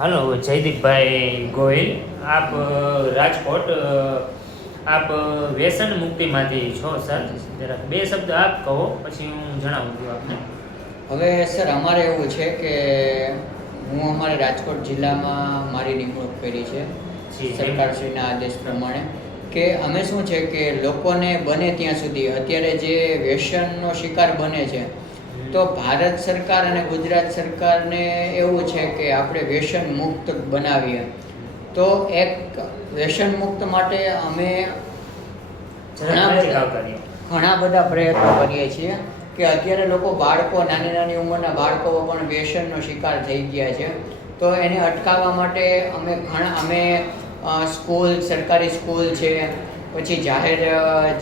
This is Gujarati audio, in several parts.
हेलो जयदीप भाई गोयल आप રાજકોટ આપ વ્યસન મુક્તિમાંથી છો સર જરાક બે શબ્દ આપ કહો પછી હું જણાવું છું આપને. હવે સર અમારે એવું છે કે હું અમારે રાજકોટ જિલ્લામાં મારી નિમણૂક કરી છે સરકારશ્રીના આદેશ પ્રમાણે કે અમે શું છે કે લોકોને બને ત્યાં સુધી અત્યારે જે વ્યસનનો શિકાર બને છે તો ભારત સરકાર અને ગુજરાત સરકારને એવું છે કે આપણે વ્યસન મુક્ત બનાવીએ. તો એક વ્યસન મુક્ત માટે અમે ઘણા બધા પ્રયત્નો કરીએ છીએ કે અત્યારે લોકો બાળકો નાની નાની ઉંમરના બાળકો પણ વ્યસનનો શિકાર થઈ ગયા છે. તો એને અટકાવવા માટે અમે સ્કૂલ, સરકારી સ્કૂલ છે, પછી જાહેર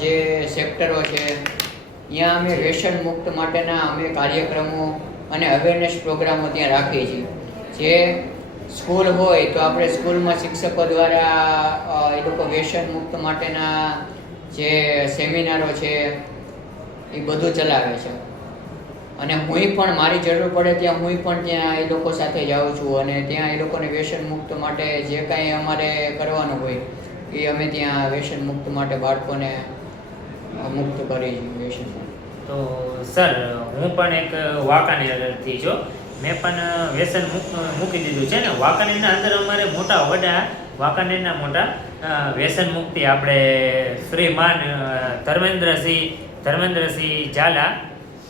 જે સેક્ટરો છે, ત્યાં અમે વ્યસન મુક્ત માટેના અમે કાર્યક્રમો અને અવેરનેસ પ્રોગ્રામો ત્યાં રાખીએ છીએ. જે સ્કૂલ હોય તો આપણે સ્કૂલમાં શિક્ષકો દ્વારા એ લોકો વ્યસન મુક્ત માટેના જે સેમિનારો છે એ બધું ચલાવે છે. અને હું પણ મારી જરૂર પડે ત્યાં હું પણ ત્યાં એ લોકો સાથે જાઉં છું અને ત્યાં એ લોકોને વ્યસન મુક્ત માટે જે કાંઈ અમારે કરવાનું હોય એ અમે ત્યાં વ્યસન મુક્ત માટે બાળકોને મુક્ત કરી વ્યસન. તો સર હું પણ એક વાંકાનેરથી છું. મેં પણ વ્યસન મૂકી દીધું છે ને. વાંકાનેરના અંદર અમારે મોટા વડા વાંકાનેરના મોટા વ્યસન મુક્તિ આપણે શ્રીમાન ધર્મેન્દ્રસિંહ ઝાલા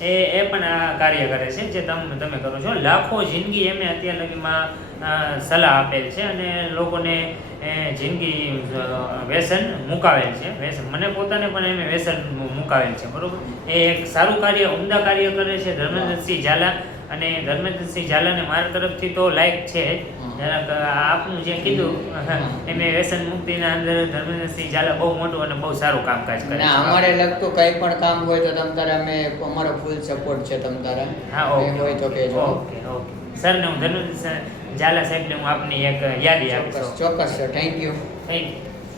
એ પણ આ કાર્ય કરે છે જે તમે કરો છો. લાખો જિંદગી એમને અત્યાર લગીમાં સલાહ આપેલ છે અને લોકોને જિંદગી વ્યસન મુકાવેલ છે. મને પોતાને પણ એમ વ્યસન મુકાવેલ છે, બરાબર. એ એક સારું કાર્ય, ઉમદા કાર્ય કરે છે ધર્મેન્દ્રસિંહ ઝાલા. અને ધર્મેન્દ્રસિંહ ઝાલાને મારા તરફથી તો લાયક છે જરાક આપનું જે કીધું એમ વ્યસન મુક્તિના અંદર ધર્મેન્દ્રસિંહ ઝાલા બહુ મોટું અને બહુ સારું કામકાજ કરે છે. અમારે લગતું કંઈ પણ કામ હોય તો તમ તારે અમારો ફૂલ સપોર્ટ છે તમ તારે. હા, ઓકે હોય તો કહેજો. ઓકે સરને હું ધર્મેન્દ્રસિંહ ઝાલા સાહેબને હું આપની એક યાદી આપીશ. ચોક્કસ sir, thank you. Thank you.